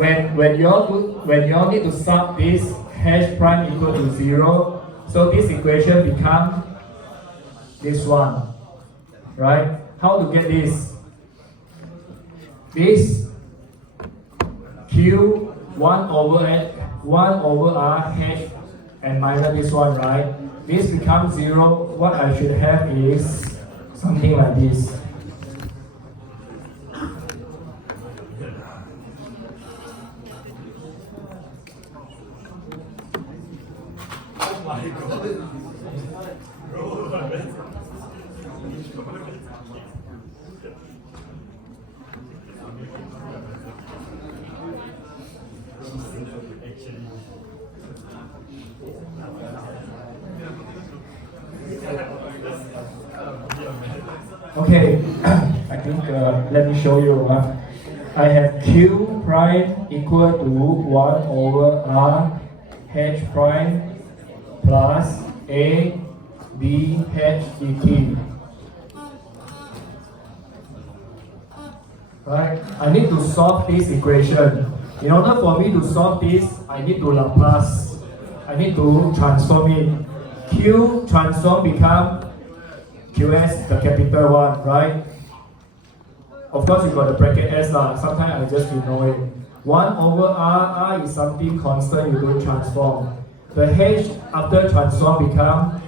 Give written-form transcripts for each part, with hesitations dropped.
when you all need to sub this h prime equal to 0, so this equation become this one, right? How to get this? This q 1 over r h and minus this one, right? This becomes 0. What I should have is something like this. Okay, I think let me show you. I have q prime equal to 1 over r h prime plus a b h dt. Right? I need to solve this equation. In order for me to solve this, I need to Laplace. I need to transform it. Q transform become QS, the capital one, right? Of course, you got the bracket S lah. Sometimes I just ignore it. 1 over R is something constant, you don't transform. The H after transform become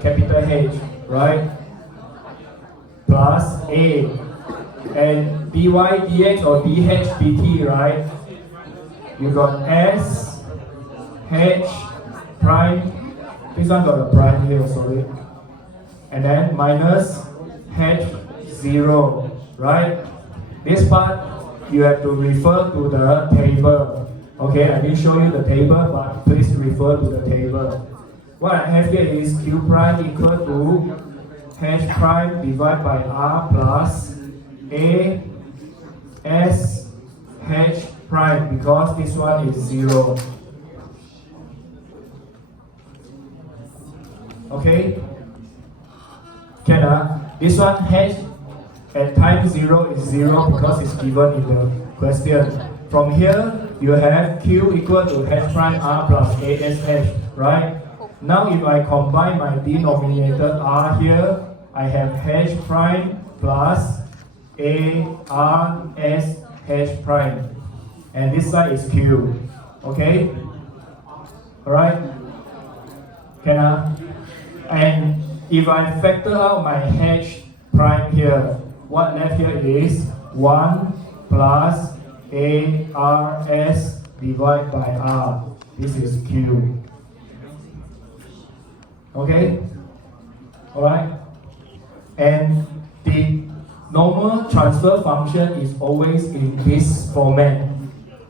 capital H, right? Plus A. And dy dx or dh dt, right? You got S, H, prime. This one got a prime here, sorry. And then minus H0, right? This part you have to refer to the table. Okay, I didn't show you the table, but please refer to the table. What I have here is Q prime equal to H prime divided by R plus A S H prime, because this one is 0. Okay? This one H at time 0 is 0 because it's given in the question. From here, you have Q equal to H prime R plus ASH, right? Now if I combine my denominator R here, I have H prime plus ARS H prime. And this side is Q. Okay? Alright? And if I factor out my H prime here, what left here is 1 plus ARS divided by R. This is Q. Okay? Alright? And the normal transfer function is always in this format,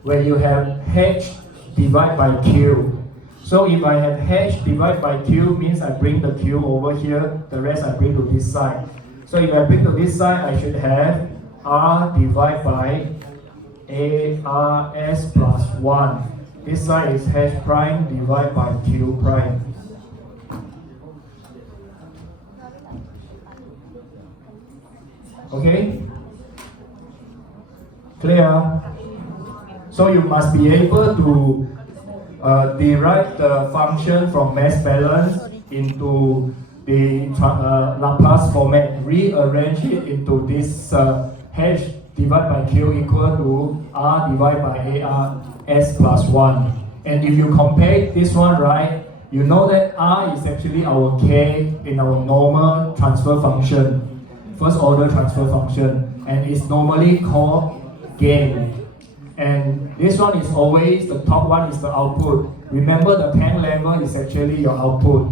where you have H divided by Q. So if I have H divided by Q, means I bring the Q over here, the rest I bring to this side. So if I bring to this side, I should have R divided by ARS plus 1. This side is H prime divided by Q prime. Okay? Clear? So you must be able to derive the function from mass balance into the Laplace format, rearrange it into this H divided by Q equal to R divided by ARS plus 1. And if you compare this one, right, you know that R is actually our K in our normal transfer function, first order transfer function, and it's normally called gain. And this one is always, the top one is the output. Remember, the tank level is actually your output.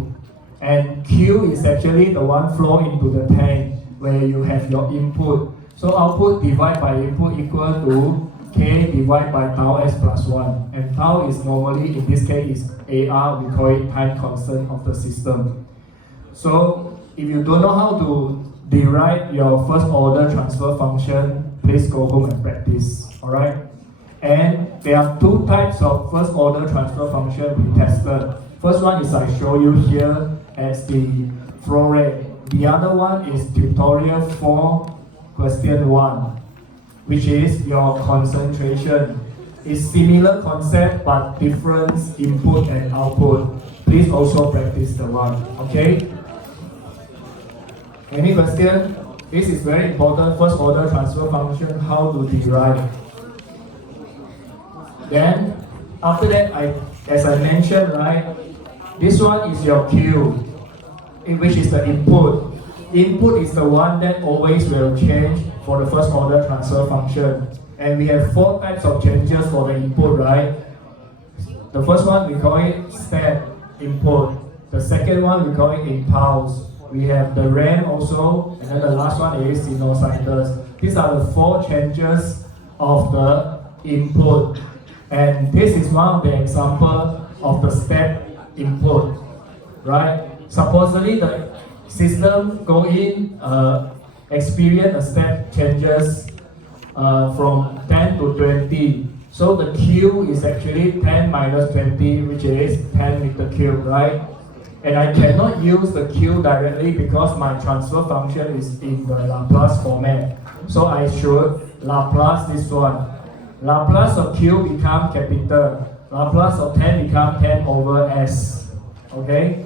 And Q is actually the one flow into the tank where you have your input. So output divided by input equal to K divided by tau S plus 1. And tau is normally, in this case, is AR, we call it time constant of the system. So if you don't know how to derive your first order transfer function, please go home and practice. Alright? And there are two types of first order transfer function we tested. First one is I show you here as the flow rate. The other one is tutorial 4, question 1, which is your concentration. It's similar concept but different input and output. Please also practice the one, okay? Any question? This is very important, first order transfer function, how to derive. Then, after that, as I mentioned, right, this one is your Q, which is the input. Input is the one that always will change for the first order transfer function. And we have 4 types of changes for the input, right? The first one we call it step input. The second one we call it impulse. We have the ramp also, and then the last one is sinusitis. These are the 4 changes of the input. And this is one of the examples of the step input, right? Supposedly the system go in, experience a step changes from 10 to 20. So the Q is actually 10 minus 20, which is 10 meter cube, right? And I cannot use the Q directly because my transfer function is in the Laplace format. So I should Laplace this one. Laplace of Q become capital. Laplace of 10 become 10 over S. Okay?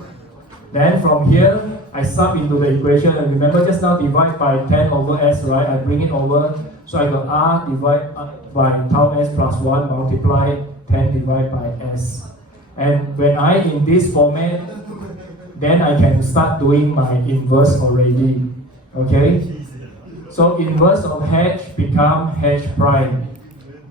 Then from here, I sub into the equation. And remember just now divide by 10 over S, right? I bring it over. So I got R divided by tau S plus 1 multiply 10 divided by S. And when I in this format, then I can start doing my inverse already. Okay? So inverse of H become H prime.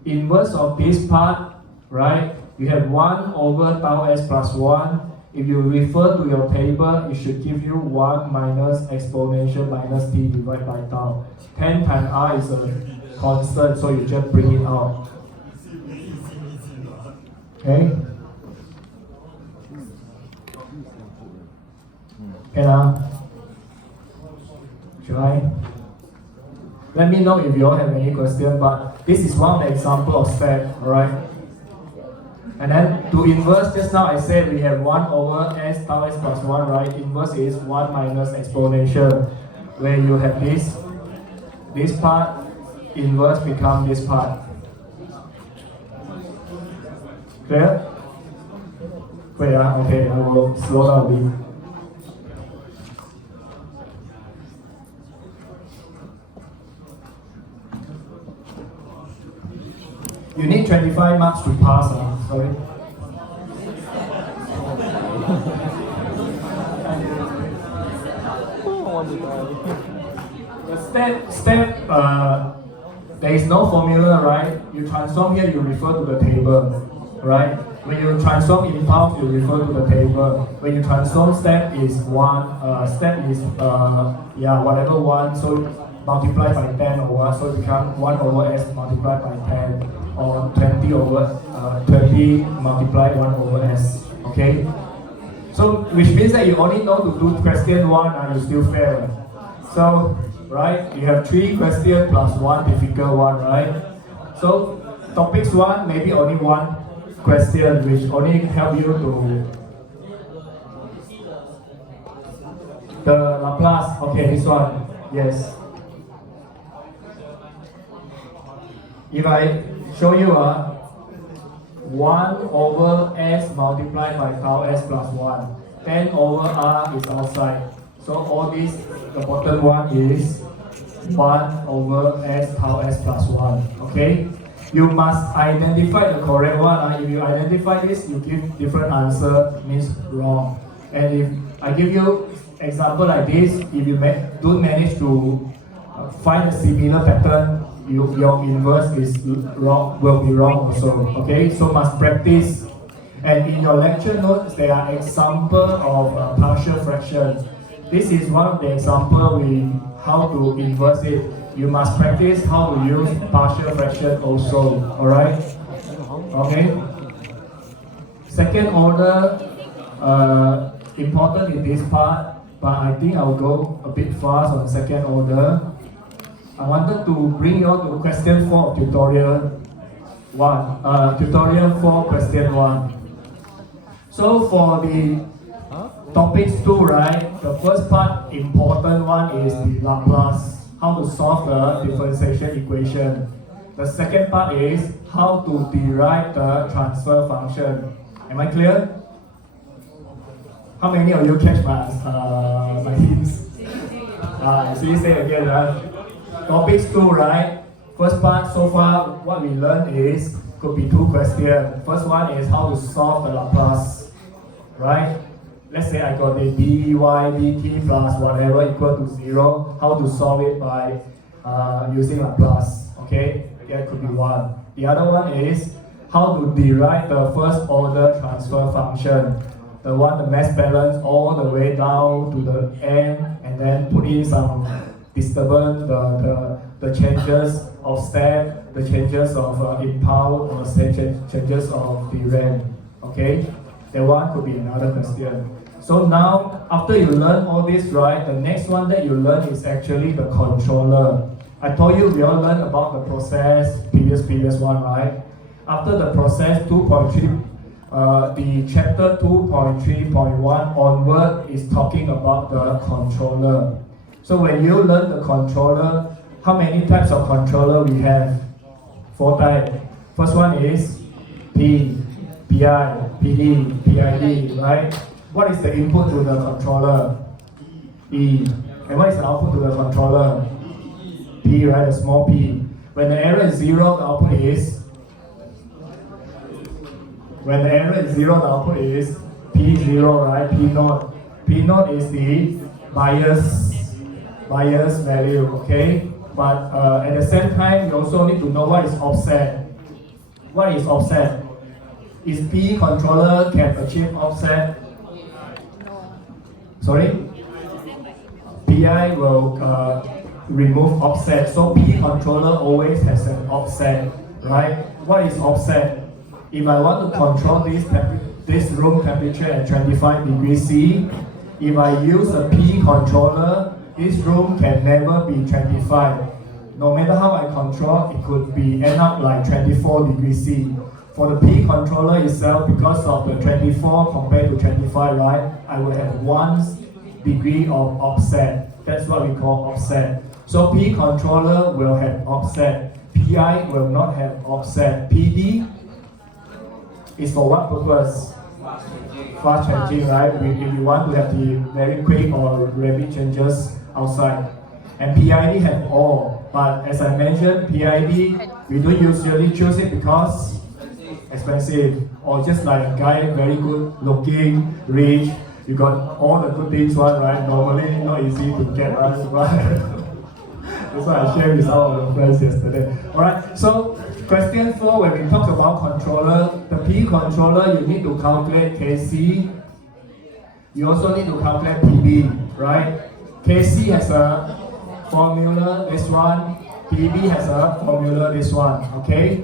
Inverse of this part, right? You have 1 over tau S plus 1. If you refer to your table, it should give you 1 minus exponential minus t divided by tau. 10 times R is a constant, so you just bring it out. Okay? Should I? Let me know if you all have any question, but this is one of the examples of step, alright? And then to inverse, just now I said we have 1 over S tau S plus 1, right? Inverse is 1 minus exponential, where you have this part, inverse become this part. Clear? Wait, okay, I will slow down a bit. You need 25 marks to pass, sorry. The step, there is no formula, right? You transform here, you refer to the table, right? When you transform impulse, you refer to the table. When you transform step is whatever 1, so multiply by 10 or what, so it becomes 1 over S multiplied by 10, or 20 over 20 multiplied 1 over S, okay? So, which means that you only know to do question 1 and you still fail. So, right, you have 3 questions plus 1 difficult one, right? So, topics 1, maybe only 1 question, which only help you to the Laplace, okay, this one, yes. If I show you 1 over S multiplied by tau S plus 1, 10 over R is outside. So all this, the bottom one is 1 over S tau S plus 1, okay? You must identify the correct one. If you identify this, you give different answer, means wrong. And if I give you example like this, if you don't manage to find a similar pattern, your inverse is wrong, will be wrong also. Okay, so must practice. And in your lecture notes, there are examples of partial fraction. This is one of the example how to inverse it. You must practice how to use partial fraction also. All right? Okay. Second order, important in this part, but I think I'll go a bit fast on second order. I wanted to bring you all to question 4 of tutorial 1. Tutorial 4, question 1. So for the topics 2, right? The first part, important one, is the Laplace. How to solve the differentiation equation. The second part is how to derive the transfer function. Am I clear? How many of you catch my hints? See, say again. Topics 2, right? First part so far, what we learned is could be 2 questions. First one is how to solve the Laplace, right? Let's say I got a dy dt plus whatever equal to 0. How to solve it by using Laplace? Okay, that could be one. The other one is how to derive the first order transfer function. The one, the mass balance all the way down to the end, and then put in some disturbance, the changes of step, the changes of impulse, or changes of the ramp. Okay, that one could be another question. So now, after you learn all this, right, the next one that you learn is actually the controller. I told you we all learned about the process, previous one, right? After the process 2.3, the chapter 2.3.1 onward is talking about the controller. So when you learn the controller, how many types of controller we have? 4 types. First one is P, PI, PD, PID, right? What is the input to the controller? E. And what is the output to the controller? P, right? A small p. When the error is 0, the output is? When the error is 0, the output is P0, right? P naught. P naught is the bias value, okay? But at the same time, you also need to know what is offset. What is offset? Is P controller can achieve offset? Sorry? PI will remove offset. So P controller always has an offset, right? What is offset? If I want to control this room temperature at 25 degrees C, if I use a P controller, this room can never be 25. No matter how I control, it could be end up like 24 degrees C. For the P controller itself, because of the 24 compared to 25, right, I will have 1 degree of offset. That's what we call offset. So P controller will have offset. PI will not have offset. PD is for what purpose? Fast changing, right? If you want to have the very quick or rapid changes outside. And PID have all. But as I mentioned, PID, we don't usually choose it because expensive. Or just like a guy, very good looking, rich, you got all the good things, one, right? Normally not easy to get, right? That's what I shared with some of the friends yesterday. Alright, so question 4, when we talk about controller, the P controller, you need to calculate KC. You also need to calculate PB, right? KC has a formula, this one. PB has a formula, this one, okay?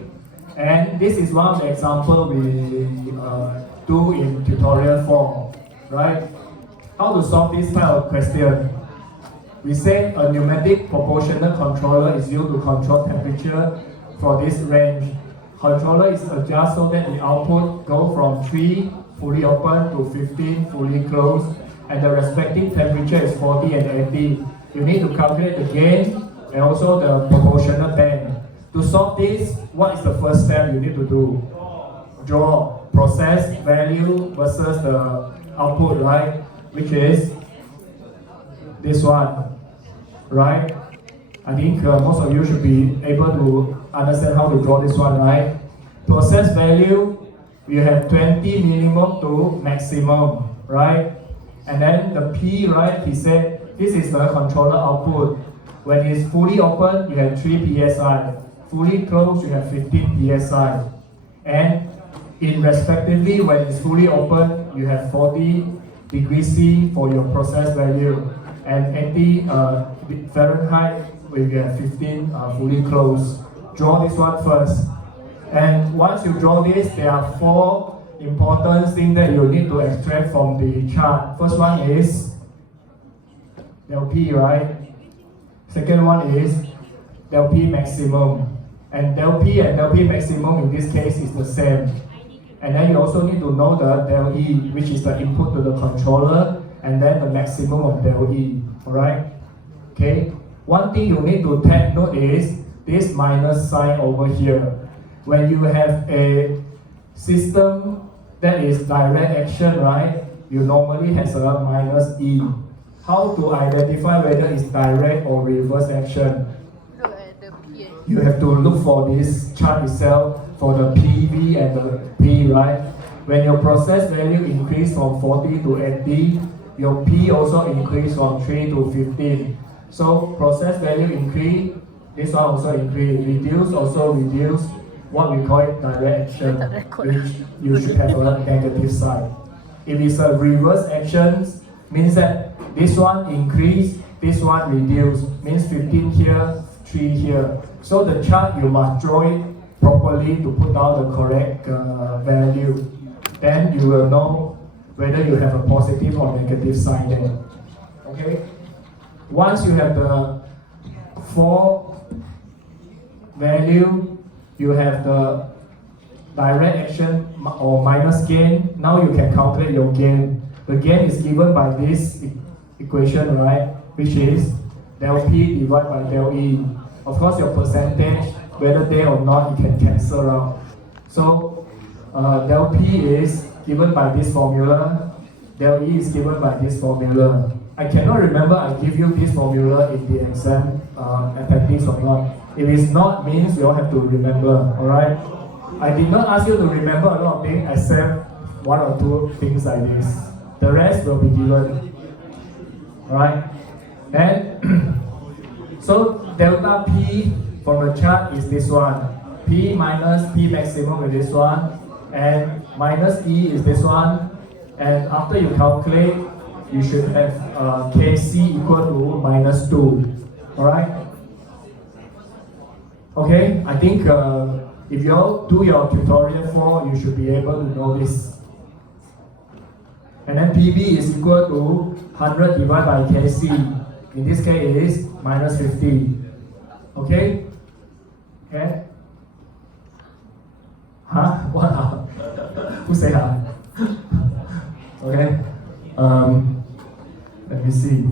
And this is one of the examples we do in tutorial 4, right? How to solve this type of question? We say a pneumatic proportional controller is used to control temperature for this range. Controller is adjusted so that the output go from 3 fully open to 15 fully closed, and the respective temperature is 40 and 80. You need to calculate the gain and also the proportional band. To solve this, what is the first step you need to do? Draw process value versus the output, right? Which is this one, right? I think most of you should be able to understand how to draw this one, right? Process value, we have 20 minimum to maximum, right? And then the P, right, he said, this is the controller output. When it's fully open, you have 3 psi. Fully closed, you have 15 psi. And in respectively, when it's fully open, you have 40 degrees C for your process value. And 80 Fahrenheit, we have 15 fully closed. Draw this one first. And once you draw this, there are 4 important things that you need to extract from the chart. First one is del P, right? Second one is del P maximum. And del P and del P maximum in this case is the same. And then you also need to know the del E, which is the input to the controller, and then the maximum of del E, alright? Okay? One thing you need to take note is this minus sign over here. When you have a system that is direct action, right, you normally has a minus E. How to identify whether it's direct or reverse action? Look at the P. You have to look for this chart itself for the PV and the P, right? When your process value increase from 40 to 80, your P also increase from 3 to 15. So process value increase, this one also increase, reduce also reduce, what we call it direct action, which you should have a negative side. If it's a reverse action, means that this one increase, this one reduce, means 15 here, 3 here. So the chart you must draw it properly to put down the correct value. Then you will know whether you have a positive or negative sign there. Okay? Once you have the 4 value, you have the direct action or minus gain. Now you can calculate your gain. The gain is given by this equation, right? Which is del P divided by del E. Of course, your percentage, whether there or not, you can cancel out. So del P is given by this formula. Del E is given by this formula. I cannot remember I give you this formula in the exam appendix or not. If it's not, means you all have to remember, alright? I did not ask you to remember a lot of things except 1 or 2 things like this. The rest will be given. Alright? And so delta P from the chart is this one. P minus P maximum is this one. And minus E is this one. And after you calculate, you should have Kc equal to minus 2. Alright? Okay, I think if you all do your tutorial 4, you should be able to know this. And then PB is equal to 100 divided by Kc. In this case, it is minus 50. Okay? Okay? Huh? What? Who say huh? Okay? Let me see.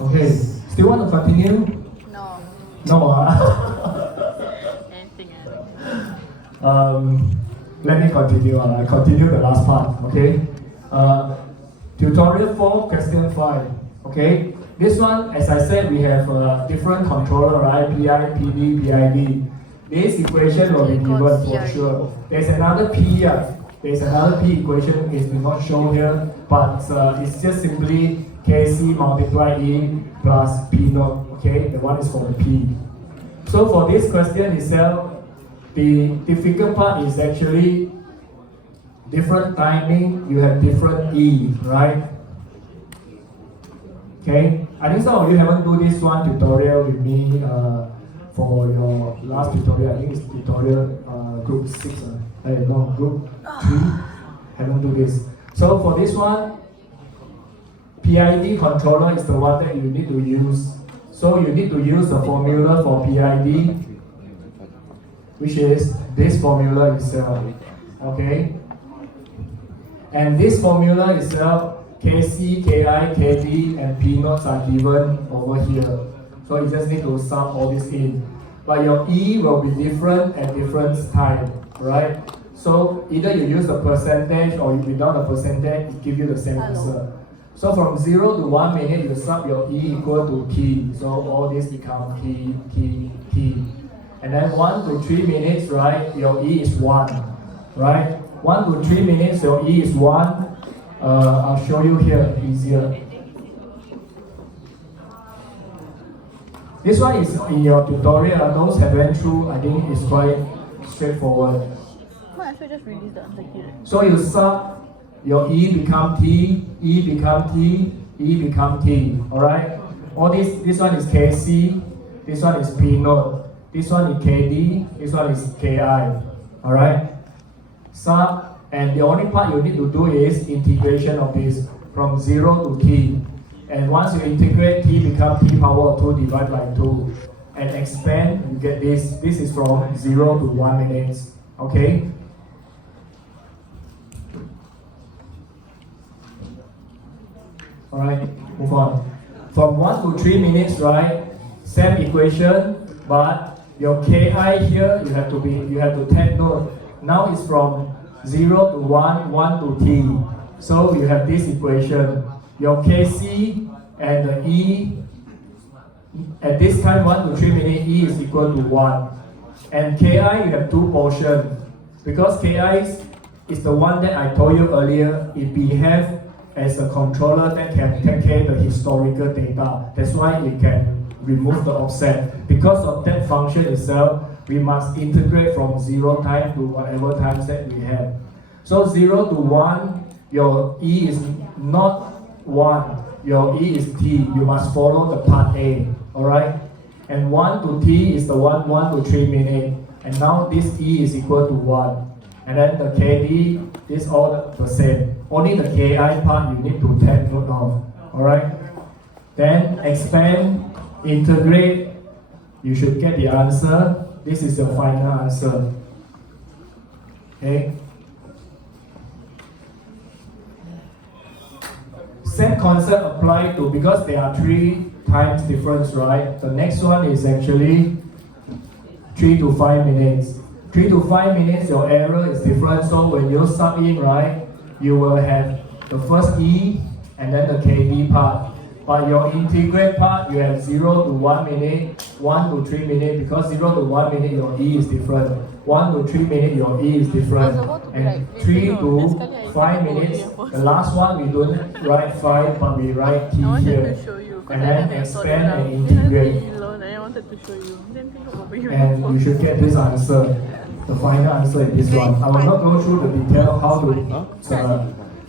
Okay, still want to continue? No. No, Anything else? let me continue. I continue the last part. Okay. Tutorial 4, question 5. Okay. This one, as I said, we have different controller, right? PI, PD, PID. This equation will be given for sure. There's another P. There's another P equation. It's not shown here, but it's just simply Kc multiply E plus P naught. Okay, the one is for the P. So for this question itself, the difficult part is actually different timing, you have different E, right? Okay, I think some of you haven't do this one tutorial with me for your last tutorial. I think it's tutorial group 6, no, group 3, haven't do this. So for this one, PID controller is the one that you need to use. So you need to use the formula for PID, which is this formula itself, okay? And this formula itself, Kc, Ki, Kd, and P naughts are given over here. So you just need to sum all this in. But your E will be different at different time, right? So either you use the percentage or without the percentage, it gives you the same answer. So from 0 to 1 minute, you sub your E equal to T. So all this become T, T, T. And then 1 to 3 minutes, right, your E is 1, right? 1 to 3 minutes, your E is 1. I'll show you here, easier. This one is in your tutorial. Those have went through, I think it's quite straightforward. Might as well just release the answer here. So you sub, your E become T, E become T, E become T, alright? All this one is Kc, this one is P naught, this one is Kd, this one is Ki, alright? Sub, and the only part you need to do is integration of this from 0 to T. And once you integrate, T become T power 2 divided by 2. And expand, you get this. This is from 0 to 1 minute, okay? Alright, move on. From 1 to 3 minutes, right? same equation, but your Ki here you have to take note. Now it's from 0 to 1, 1 to t. So you have this equation. Your Kc and the E at this time 1 to 3 minutes E is equal to 1. And Ki you have two portions. Because Ki is the one that I told you earlier, it behaves as a controller that can take care of the historical data. That's why it can remove the offset. Because of that function itself, we must integrate from 0 time to whatever times that we have. So 0 to 1, your E is not 1, your E is T. You must follow the part A, alright? And 1 to T is the 1 to 3 minutes. And now this E is equal to 1. And then the KD is all the same. Only the Ki part you need to take note of. Alright? Then expand, integrate, you should get the answer. This is your final answer. Okay? Same concept apply to, because there are 3 times difference, right? The next one is actually 3 to 5 minutes. 3 to 5 minutes, your error is different. So when you sub in, right, you will have the first E and then the KD part. But your integrate part, you have 0 to 1 minute, 1 to 3 minutes, because 0 to 1 minute, your E is different. 1 to 3 minutes, your E is different. And 3 to 5 minutes, the last one, we don't write 5, but we write T here. And then expand and integrate. And you should get this answer. The final answer is this one. I will not go through the detail how to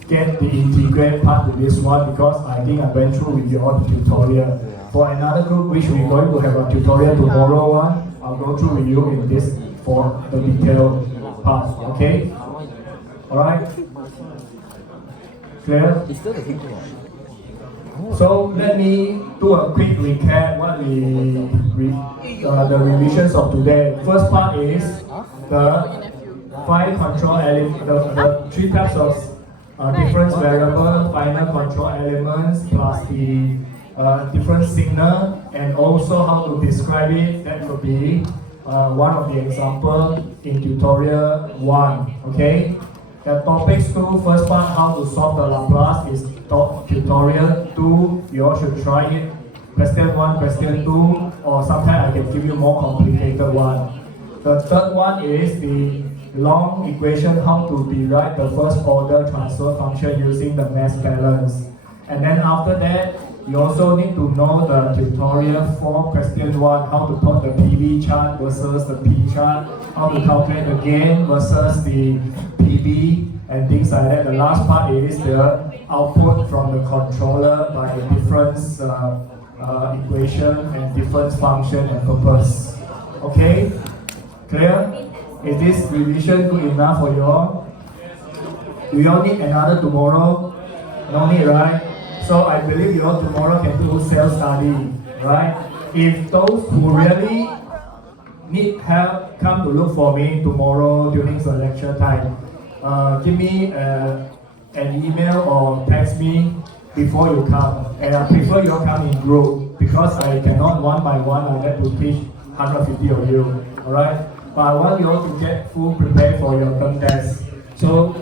get the integrate part to this one, because I think I went through with you all the tutorial. For another group which we're going to have a tutorial tomorrow one, I'll go through with you in this for the detailed part. Okay? Alright? Clear? So let me do a quick recap what the revisions of today. First part is the 5 control elements, the 3 types of different variable, final control elements, plus the different signal, and also how to describe it. That will be one of the examples in tutorial 1. Okay? The topics 2, first part, how to solve the Laplace, is tutorial 2. You all should try it. Question 1, question 2, or sometimes I can give you more complicated one. The third one is the long equation, how to derive the first order transfer function using the mass balance. And then after that, you also need to know the tutorial 4, question 1, how to plot the PV chart versus the P chart, how to calculate the gain versus the PV, and things like that. The last part is the output from the controller by the different equation and different function and purpose. Okay? Clear? Is this revision good enough for you all? Do you all need another tomorrow? No need, right? So I believe you all tomorrow can do self-study, right? If those who really need help, come to look for me tomorrow during the lecture time. Give me an email or text me before you come. And I prefer you all come in group, because I cannot one by one, I have to teach 150 of you, alright? But I want you all to get full prepared for your term test. So